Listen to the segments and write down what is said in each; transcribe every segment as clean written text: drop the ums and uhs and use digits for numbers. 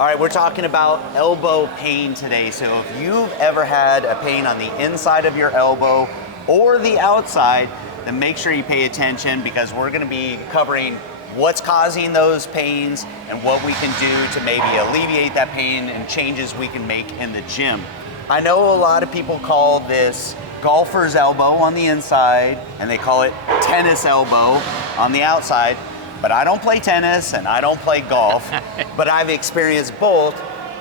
All right, we're talking about elbow pain today. So if you've ever had a pain on the inside of your elbow or the outside, then make sure you pay attention because we're gonna be covering what's causing those pains and what we can do to maybe alleviate that pain and changes we can make in the gym. I know a lot of people call this golfer's elbow on the inside and they call it tennis elbow on the outside. But I don't play tennis and I don't play golf, but I've experienced both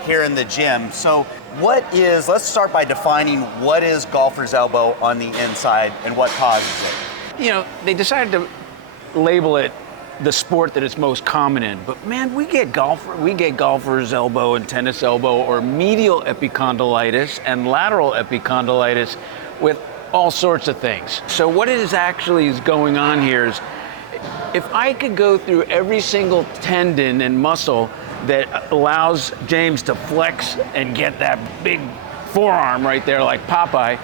here in the gym. So let's start by defining what is golfer's elbow on the inside and what causes it. You know, they decided to label it the sport that it's most common in, but man, we get golfer's elbow and tennis elbow or medial epicondylitis and lateral epicondylitis with all sorts of things. So what is going on here is, if I could go through every single tendon and muscle that allows James to flex and get that big forearm right there like Popeye,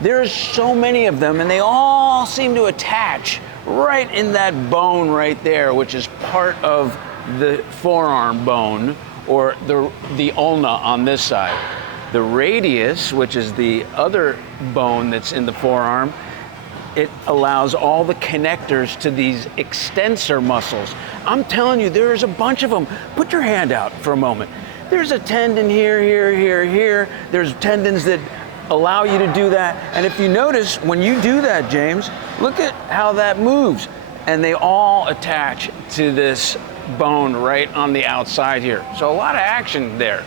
there's so many of them and they all seem to attach right in that bone right there, which is part of the forearm bone or the ulna on this side. The radius, which is the other bone that's in the forearm, it allows all the connectors to these extensor muscles. I'm telling you, there's a bunch of them. Put your hand out for a moment. There's a tendon here, here, here, here. There's tendons that allow you to do that. And if you notice, when you do that, James, look at how that moves. And they all attach to this bone right on the outside here. So a lot of action there.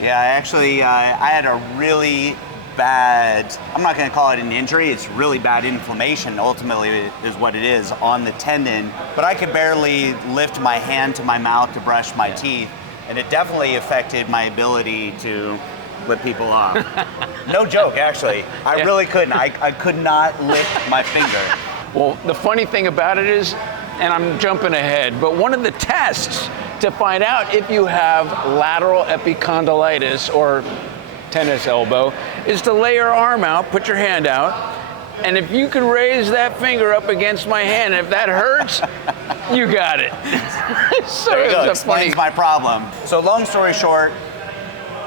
Yeah, actually, I had a really bad, I'm not going to call it an injury, it's really bad inflammation ultimately is what it is on the tendon, but I could barely lift my hand to my mouth to brush my teeth, and it definitely affected my ability to lift people off. No joke, actually. I really couldn't. I could not lift my finger. Well, the funny thing about it is, and I'm jumping ahead, but one of the tests to find out if you have lateral epicondylitis or tennis elbow is to lay your arm out, put your hand out, and if you can raise that finger up against my hand, and if that hurts, you got it. So there you go, explains my problem. So long story short,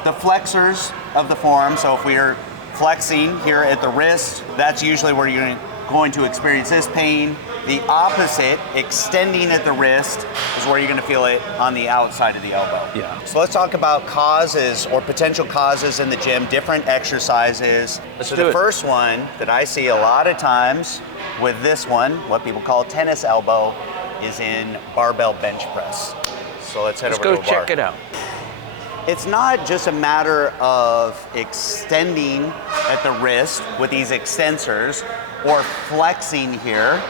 the flexors of the forearm, so if we're flexing here at the wrist, that's usually where you're going to experience this pain. The opposite, extending at the wrist, is where you're going to feel it on the outside of the elbow. Yeah. So let's talk about causes or potential causes in the gym, different exercises. The first one that I see a lot of times with this one, what people call tennis elbow, is in barbell bench press. So let's head over to a bar. Let's go check it out. It's not just a matter of extending at the wrist with these extensors or flexing here.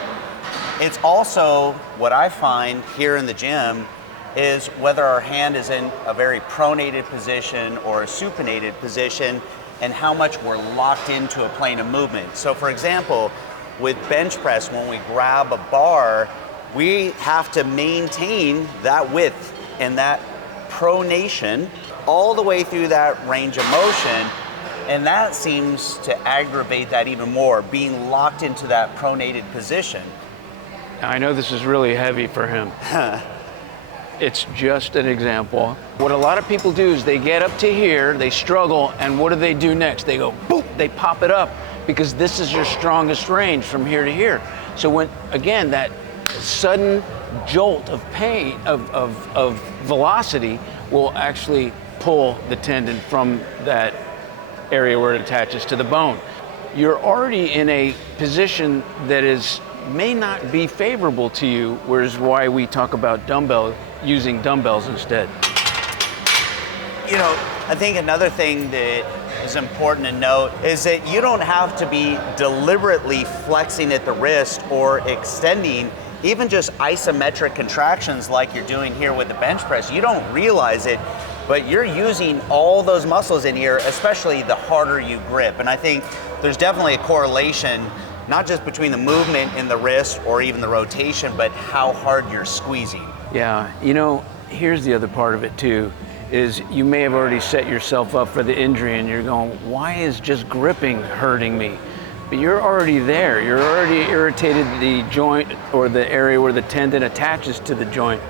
It's also, what I find here in the gym is whether our hand is in a very pronated position or a supinated position and how much we're locked into a plane of movement. So for example, with bench press, when we grab a bar, we have to maintain that width and that pronation all the way through that range of motion. And that seems to aggravate that even more, being locked into that pronated position. I know this is really heavy for him. It's just an example. What a lot of people do is they get up to here, they struggle, and what do they do next? They go, boop, they pop it up because this is your strongest range from here to here. So when, again, that sudden jolt of pain, of velocity will actually pull the tendon from that area where it attaches to the bone. You're already in a position that may not be favorable to you, whereas why we talk about using dumbbells instead. You know, I think another thing that is important to note is that you don't have to be deliberately flexing at the wrist or extending, even just isometric contractions like you're doing here with the bench press. You don't realize it, but you're using all those muscles in here, especially the harder you grip. And I think there's definitely a correlation, not just between the movement in the wrist or even the rotation, but how hard you're squeezing. Yeah, you know, here's the other part of it too, is you may have already set yourself up for the injury and you're going, why is just gripping hurting me? But you're already there. You're already irritated the joint or the area where the tendon attaches to the joint.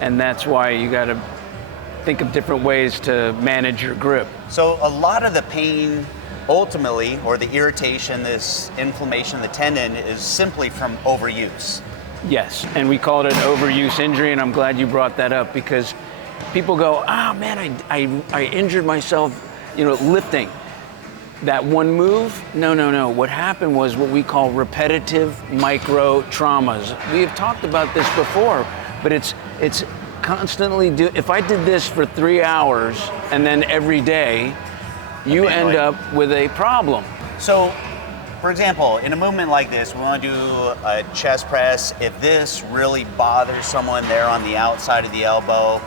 And that's why you gotta think of different ways to manage your grip. So a lot of the pain ultimately, or the irritation, this inflammation of the tendon is simply from overuse. Yes, and we call it an overuse injury, and I'm glad you brought that up because people go, man, I injured myself, lifting. That one move? No. What happened was what we call repetitive micro traumas. We have talked about this before, but it's constantly if I did this for 3 hours and then every day, you end up with a problem. So, for example, in a movement like this, we want to do a chest press. If this really bothers someone there on the outside of the elbow,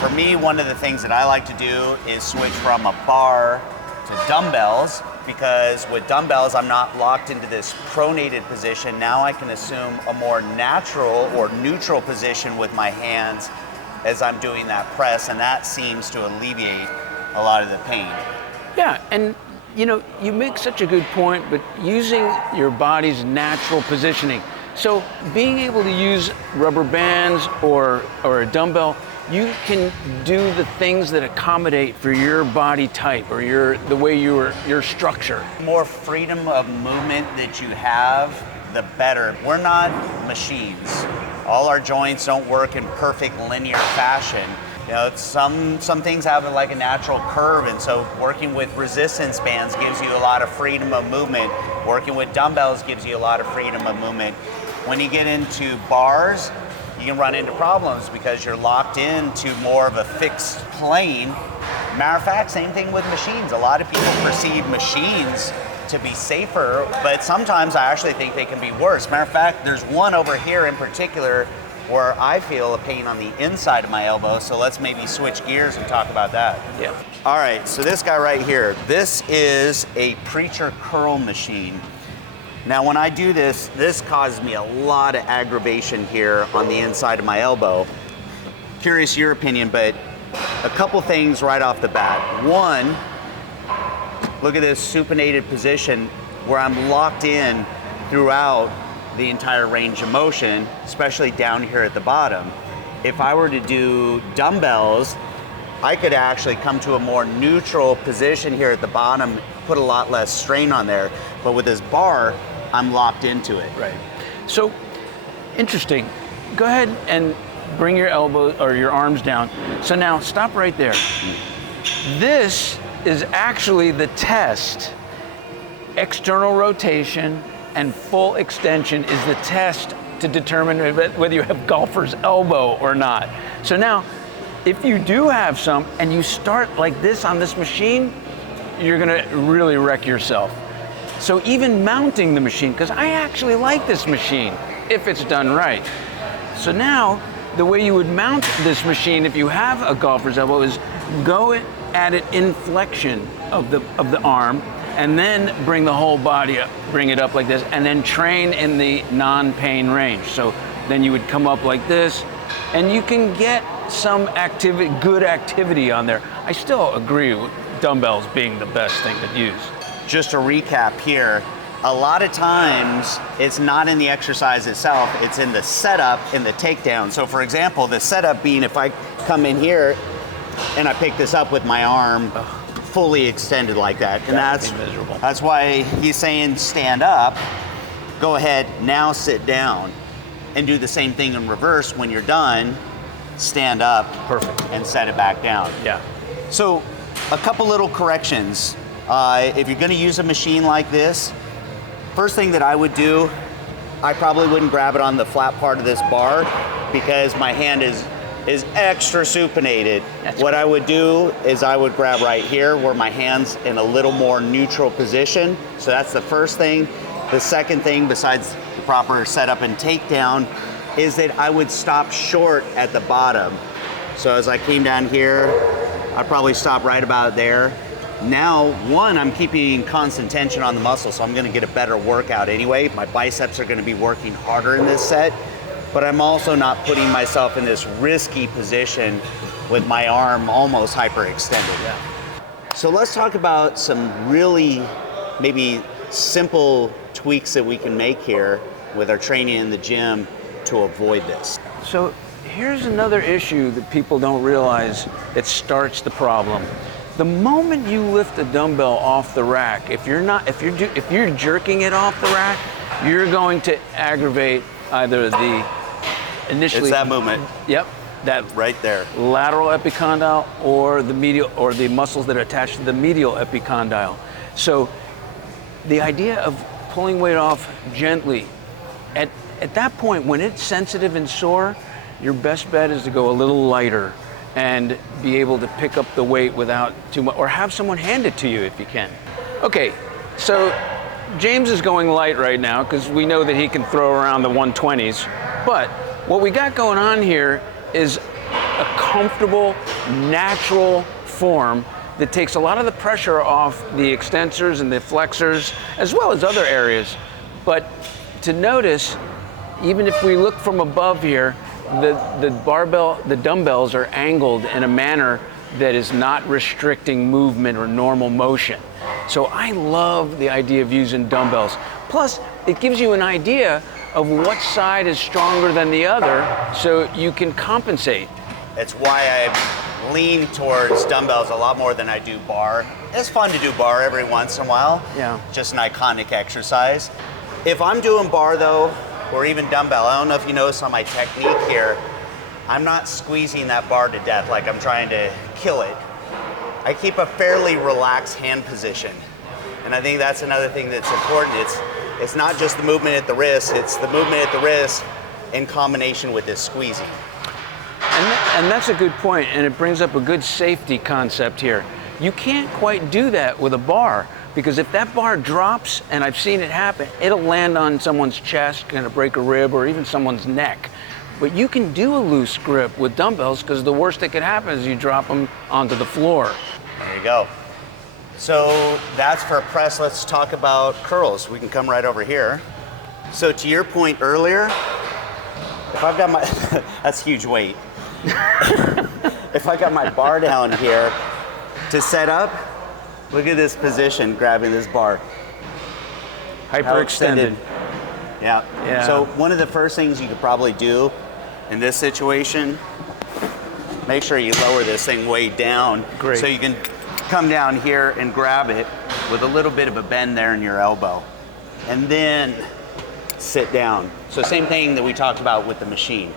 for me, one of the things that I like to do is switch from a bar to dumbbells, because with dumbbells, I'm not locked into this pronated position. Now I can assume a more natural or neutral position with my hands as I'm doing that press, and that seems to alleviate a lot of the pain. Yeah, and you make such a good point, but using your body's natural positioning. So being able to use rubber bands or a dumbbell, you can do the things that accommodate for your body type or the way your structure. The more freedom of movement that you have, the better. We're not machines. All our joints don't work in perfect linear fashion. Some things have like a natural curve, and so working with resistance bands gives you a lot of freedom of movement. Working with dumbbells gives you a lot of freedom of movement. When you get into bars, you can run into problems because you're locked into more of a fixed plane. Matter of fact, same thing with machines. A lot of people perceive machines to be safer, but sometimes I actually think they can be worse. Matter of fact, there's one over here in particular where I feel a pain on the inside of my elbow, so let's maybe switch gears and talk about that. Yeah. All right, so this guy right here, this is a preacher curl machine. Now when I do this causes me a lot of aggravation here on the inside of my elbow. Curious your opinion, but a couple things right off the bat. One, look at this supinated position where I'm locked in throughout the entire range of motion, especially down here at the bottom. If I were to do dumbbells, I could actually come to a more neutral position here at the bottom, put a lot less strain on there. But with this bar, I'm locked into it. Right. So, interesting. Go ahead and bring your elbows or your arms down. So now stop right there. This is actually the test. External rotation and full extension is the test to determine whether you have golfer's elbow or not. So now, if you do have some and you start like this on this machine, you're gonna really wreck yourself. So even mounting the machine, because I actually like this machine, if it's done right. So now, the way you would mount this machine if you have a golfer's elbow is go at it in flexion of the arm, and then bring the whole body up, bring it up like this, and then train in the non-pain range. So then you would come up like this, and you can get some activity, good activity on there. I still agree with dumbbells being the best thing to use. Just to recap here, a lot of times it's not in the exercise itself, it's in the setup and the takedown. So for example, the setup being if I come in here and I pick this up with my arm fully extended like that, and that's why he's saying stand up, go ahead, now sit down, and do the same thing in reverse. When you're done, stand up. Perfect. And set it back down. Yeah. So a couple little corrections. If you're gonna use a machine like this, first thing that I would do, I probably wouldn't grab it on the flat part of this bar because my hand is extra supinated. What I would do is I would grab right here where my hand's in a little more neutral position. So that's the first thing. The second thing, besides the proper setup and takedown, is that I would stop short at the bottom. So as I came down here, I'd probably stop right about there. Now, one, I'm keeping constant tension on the muscle, so I'm gonna get a better workout anyway. My biceps are gonna be working harder in this set, but I'm also not putting myself in this risky position with my arm almost hyperextended. Yeah. So let's talk about some really maybe simple tweaks that we can make here with our training in the gym to avoid this. So here's another issue that people don't realize that starts the problem. The moment you lift a dumbbell off the rack, if you're jerking it off the rack, you're going to aggravate either the initially. It's that movement. Yep. That right there. Lateral epicondyle or the medial, or the muscles that are attached to the medial epicondyle. So the idea of pulling weight off gently, at that point when it's sensitive and sore, your best bet is to go a little lighter and be able to pick up the weight without too much, or have someone hand it to you if you can. Okay, so James is going light right now because we know that he can throw around the 120s, but what we got going on here is a comfortable, natural form that takes a lot of the pressure off the extensors and the flexors, as well as other areas. But to notice, even if we look from above here, the dumbbells are angled in a manner that is not restricting movement or normal motion. So I love the idea of using dumbbells. Plus, it gives you an idea of what side is stronger than the other, so you can compensate. It's why I lean towards dumbbells a lot more than I do bar. It's fun to do bar every once in a while. Yeah. Just an iconic exercise. If I'm doing bar though, or even dumbbell, I don't know if you notice on my technique here, I'm not squeezing that bar to death like I'm trying to kill it. I keep a fairly relaxed hand position. And I think that's another thing that's important. It's not just the movement at the wrist, it's the movement at the wrist in combination with this squeezing. And that's a good point, and it brings up a good safety concept here. You can't quite do that with a bar, because if that bar drops, and I've seen it happen, it'll land on someone's chest, gonna break a rib, or even someone's neck. But you can do a loose grip with dumbbells, because the worst that could happen is you drop them onto the floor. There you go. So that's for press. Let's talk about curls. We can come right over here. So to your point earlier, if I've got my, that's huge weight. If I got my bar down here to set up, look at this position grabbing this bar. Hyperextended. Yeah. So one of the first things you could probably do in this situation, make sure you lower this thing way down. Great. So you can come down here and grab it with a little bit of a bend there in your elbow. And then sit down. So same thing that we talked about with the machine.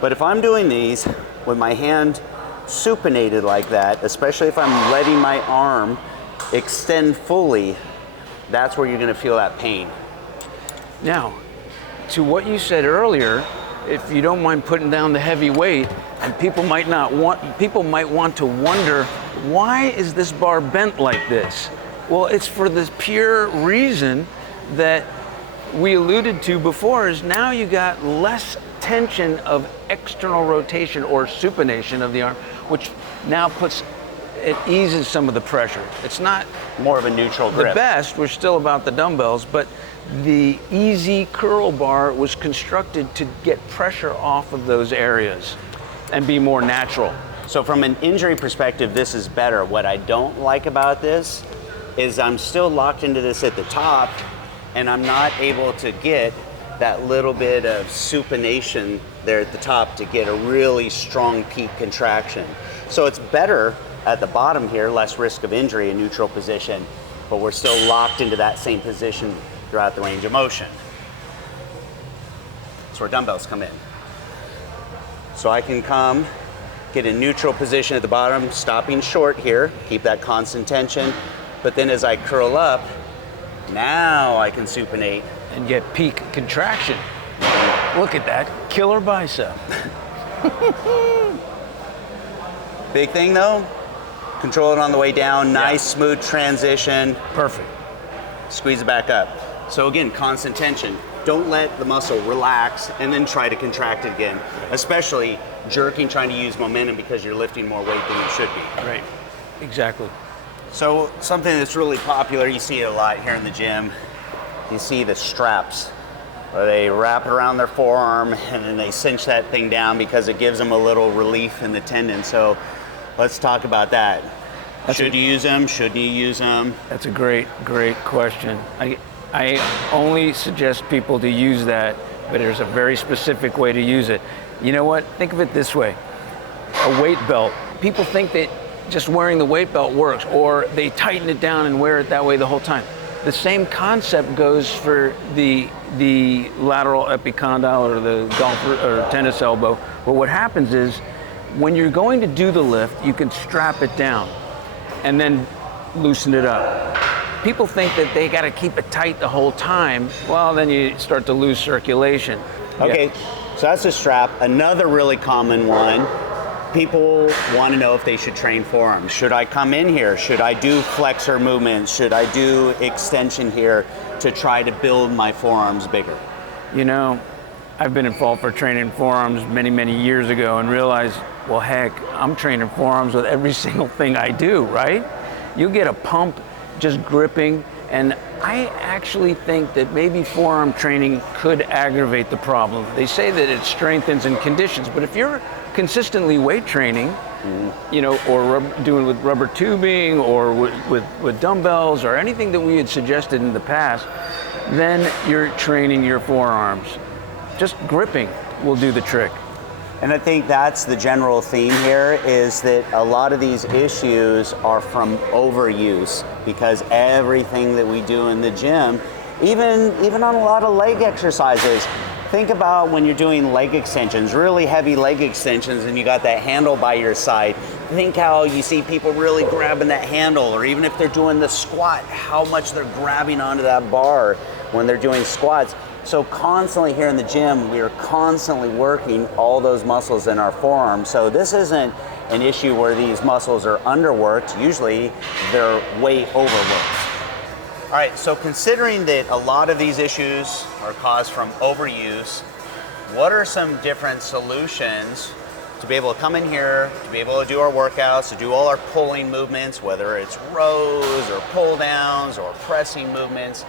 But if I'm doing these with my hand supinated like that, especially if I'm letting my arm extend fully, that's where you're gonna feel that pain. Now, to what you said earlier, if you don't mind putting down the heavy weight, and people might want to wonder, why is this bar bent like this? Well, it's for the pure reason that we alluded to before, is now you got less tension of external rotation or supination of the arm, which now it eases some of the pressure. It's not More of a neutral grip. the best, we're still about the dumbbells, but the easy curl bar was constructed to get pressure off of those areas and be more natural. So from an injury perspective, this is better. What I don't like about this is I'm still locked into this at the top, and I'm not able to get that little bit of supination there at the top to get a really strong peak contraction. So it's better at the bottom here, less risk of injury in neutral position, but we're still locked into that same position throughout the range of motion. That's where dumbbells come in. So I can come, get a neutral position at the bottom, stopping short here, keep that constant tension, but then as I curl up, now I can supinate. And get peak contraction. Look at that, killer bicep. Big thing though, control it on the way down, nice smooth transition. Perfect. Squeeze it back up. So again, constant tension. Don't let the muscle relax and then try to contract it again, especially jerking, trying to use momentum because you're lifting more weight than you should be. Right, exactly. So something that's really popular, you see it a lot here in the gym, you see the straps. Where they wrap it around their forearm and then they cinch that thing down because it gives them a little relief in the tendon. So let's talk about that. Should you use them? Shouldn't you use them? That's a great question. I only suggest people to use that, but there's a very specific way to use it. You know what? Think of it this way. A weight belt. People think that just wearing the weight belt works, or they tighten it down and wear it that way the whole time. The same concept goes for the lateral epicondyle or the golfer or tennis elbow. But what happens is when you're going to do the lift, you can strap it down and then loosen it up. People think that they got to keep it tight the whole time. Well, then you start to lose circulation. Okay, Yeah. so that's a strap. Another really common one. People want to know if they should train forearms. Should I come in here? Should I do flexor movements? Should I do extension here to try to build my forearms bigger? You know, I've been involved for training forearms many, many years ago and realized, well, heck, I'm training forearms with every single thing I do, right? You get a pump just gripping, and I actually think that maybe forearm training could aggravate the problem. They say that it strengthens and conditions, but if you're consistently weight training, you know, or doing with rubber tubing or with dumbbells or anything that we had suggested in the past, then you're training your forearms. Just gripping will do the trick. And I think that's the general theme here, is that a lot of these issues are from overuse, because everything that we do in the gym, even on a lot of leg exercises, think about when you're doing leg extensions, really heavy leg extensions, and you got that handle by your side. Think how you see people really grabbing that handle, or even if they're doing the squat, how much they're grabbing onto that bar when they're doing squats. So constantly here in the gym, we are constantly working all those muscles in our forearms. So this isn't an issue where these muscles are underworked. Usually they're way overworked. All right, so considering that a lot of these issues are caused from overuse, what are some different solutions to be able to come in here, to be able to do our workouts, to do all our pulling movements, whether it's rows or pull downs or pressing movements,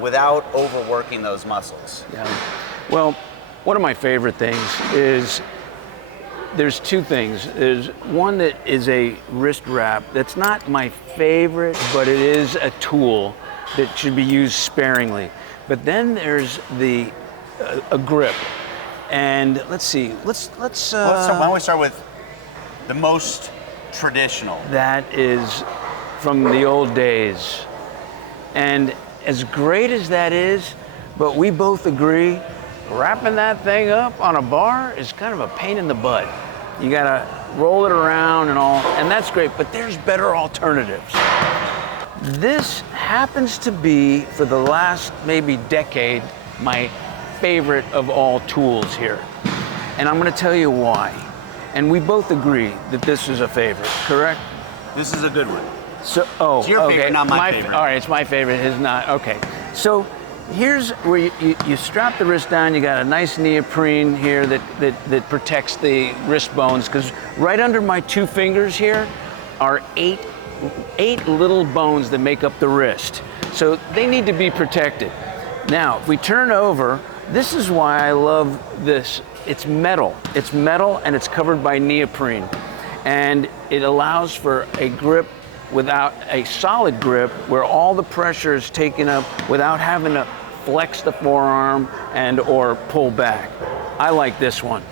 without overworking those muscles? Yeah. Well, one of my favorite things is there's two things. There's one that is a wrist wrap. That's not my favorite, but it is a tool that should be used sparingly. But then there's a grip. And let's see, let's why don't we start with the most traditional? That is from the old days. And as great as that is, but we both agree, wrapping that thing up on a bar is kind of a pain in the butt. You gotta roll it around and all, and that's great, but there's better alternatives. This happens to be, for the last maybe decade, my favorite of all tools here. And I'm gonna tell you why. And we both agree that this is a favorite, correct? This is a good one. So, it's your okay. favorite, not my favorite. All right, it's my favorite, his not. Okay. So here's where you strap the wrist down. You got a nice neoprene here that protects the wrist bones, because right under my two fingers here are eight little bones that make up the wrist. So they need to be protected. Now, if we turn over, this is why I love this. It's metal. It's metal and it's covered by neoprene. And it allows for a grip without a solid grip, where all the pressure is taken up without having to flex the forearm and or pull back. I like this one.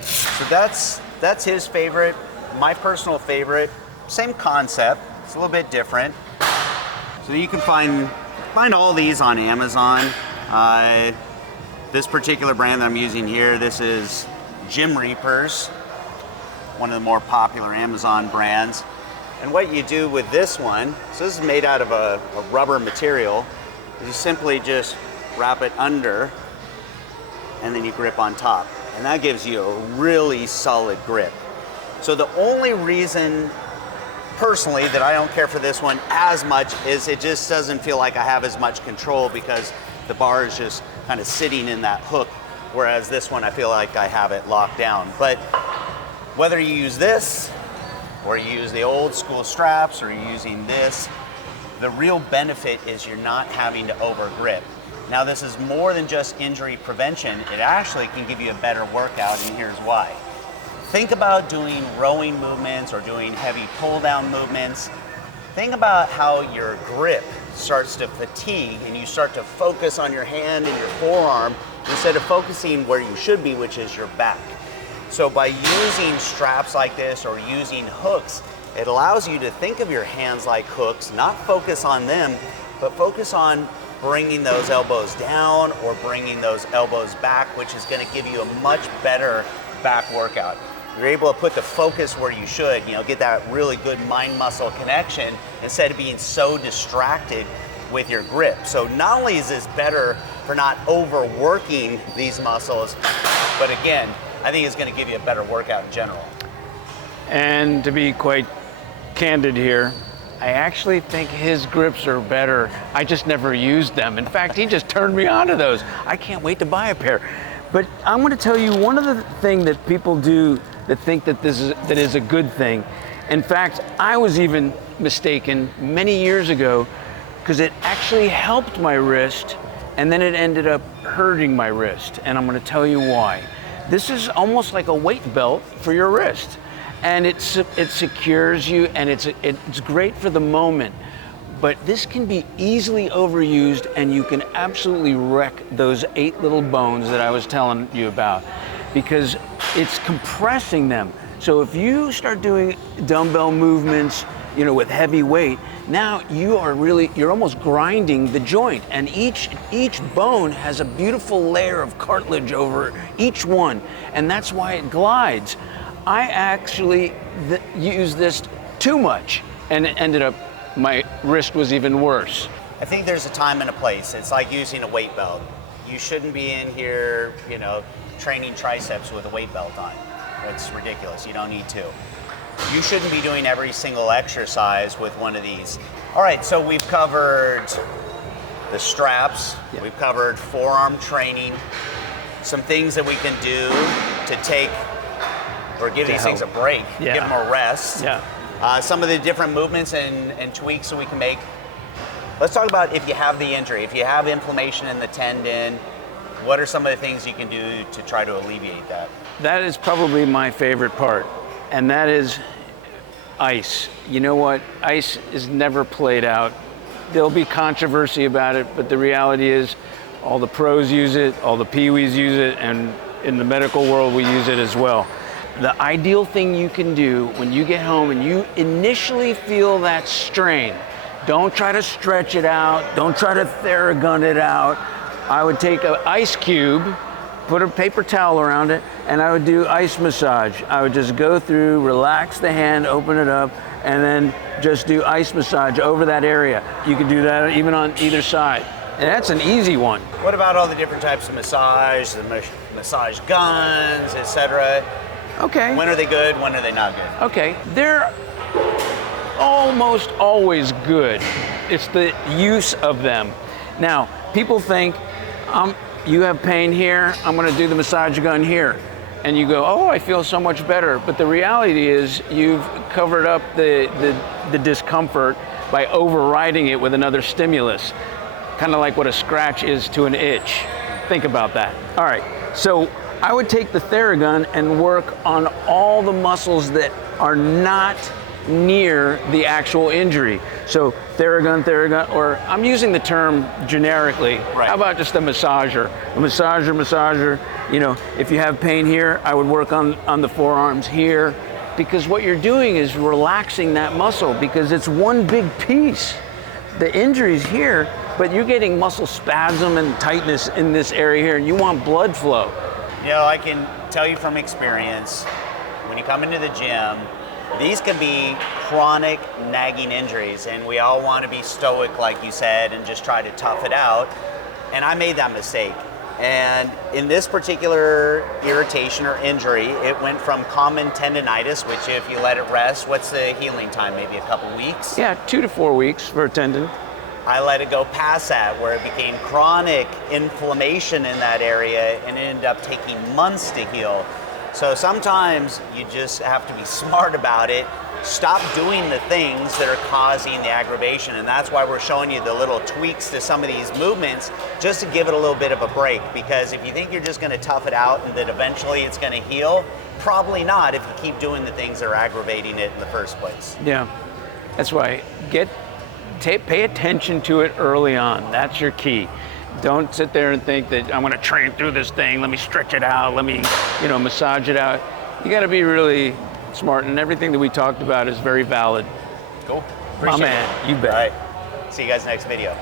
So that's his favorite. My personal favorite, same concept. It's a little bit different. So you can find all these on Amazon. This particular brand that I'm using here, this is Gym Reapers, one of the more popular Amazon brands. And what you do with this one, so this is made out of a rubber material, is you simply just wrap it under and then you grip on top. And that gives you a really solid grip. So the only reason personally that I don't care for this one as much is it just doesn't feel like I have as much control, because the bar is just kind of sitting in that hook, whereas this one I feel like I have it locked down. But whether you use this, or you use the old school straps, or you're using this, the real benefit is you're not having to over grip. Now this is more than just injury prevention, it actually can give you a better workout, and here's why. Think about doing rowing movements or doing heavy pull down movements. Think about how your grip starts to fatigue and you start to focus on your hand and your forearm instead of focusing where you should be, which is your back. So by using straps like this or using hooks, it allows you to think of your hands like hooks, not focus on them, but focus on bringing those elbows down or bringing those elbows back, which is going to give you a much better back workout. You're able to put the focus where you should, get that really good mind muscle connection instead of being so distracted with your grip. So not only is this better for not overworking these muscles, but again, I think it's going to give you a better workout in general. And to be quite candid here, I actually think his grips are better. I just never used them. In fact, he just turned me on to those. I can't wait to buy a pair. But I'm going to tell you one of the things that people do that think that that is a good thing. In fact, I was even mistaken many years ago because it actually helped my wrist and then it ended up hurting my wrist. And I'm going to tell you why. This is almost like a weight belt for your wrist. And it secures you, and it's great for the moment. But this can be easily overused, and you can absolutely wreck those 8 little bones that I was telling you about, because it's compressing them. So if you start doing dumbbell movements, with heavy weight, now you're almost grinding the joint, and each bone has a beautiful layer of cartilage over each one, and that's why it glides. I actually used this too much, and it ended up my wrist was even worse. I think there's a time and a place. It's like using a weight belt. You shouldn't be in here, training triceps with a weight belt on. It's ridiculous. You don't need to. You shouldn't be doing every single exercise with one of these. All right, so we've covered the straps. Yeah. We've covered forearm training. Some things that we can do to take or give these things a break, give them a rest. Yeah. Some of the different movements and tweaks that we can make. Let's talk about if you have the injury, if you have inflammation in the tendon, what are some of the things you can do to try to alleviate that? That is probably my favorite part, and that is ice. You know what? Ice is never played out. There'll be controversy about it, but the reality is all the pros use it, all the peewees use it, and in the medical world we use it as well. The ideal thing you can do when you get home and you initially feel that strain, don't try to stretch it out, don't try to Theragun it out. I would take an ice cube, put a paper towel around it, and I would do ice massage. I would just go through, relax the hand, open it up, and then just do ice massage over that area. You can do that even on either side. And that's an easy one. What about all the different types of massage, the massage guns, etc.? Okay. When are they good? When are they not good? Okay. They're almost always good. It's the use of them. Now, people think, you have pain here, I'm going to do the massage gun here. And you go, oh, I feel so much better. But the reality is you've covered up the discomfort by overriding it with another stimulus. Kind of like what a scratch is to an itch. Think about that. All right. So I would take the Theragun and work on all the muscles that are not near the actual injury. So Theragun, or I'm using the term generically. Right. How about just a massager? A massager. If you have pain here, I would work on the forearms here, because what you're doing is relaxing that muscle, because it's one big piece. The injury's here, but you're getting muscle spasm and tightness in this area here, and you want blood flow. I can tell you from experience, when you come into the gym, these can be chronic nagging injuries, and we all want to be stoic, like you said, and just try to tough it out. And I made that mistake. And in this particular irritation or injury, it went from common tendinitis, which if you let it rest, what's the healing time? Maybe a couple weeks? Yeah, 2 to 4 weeks for a tendon. I let it go past that, where it became chronic inflammation in that area, and it ended up taking months to heal. So sometimes you just have to be smart about it. Stop doing the things that are causing the aggravation, and that's why we're showing you the little tweaks to some of these movements, just to give it a little bit of a break. Because if you think you're just going to tough it out and that eventually it's going to heal, probably not if you keep doing the things that are aggravating it in the first place. Yeah, that's why. Pay attention to it early on. That's your key. Don't sit there and think that I'm going to train through this thing. Let me stretch it out. Let me, massage it out. You got to be really smart, and everything that we talked about is very valid. Cool. My Appreciate man, it. you bet. All right. See you guys next video.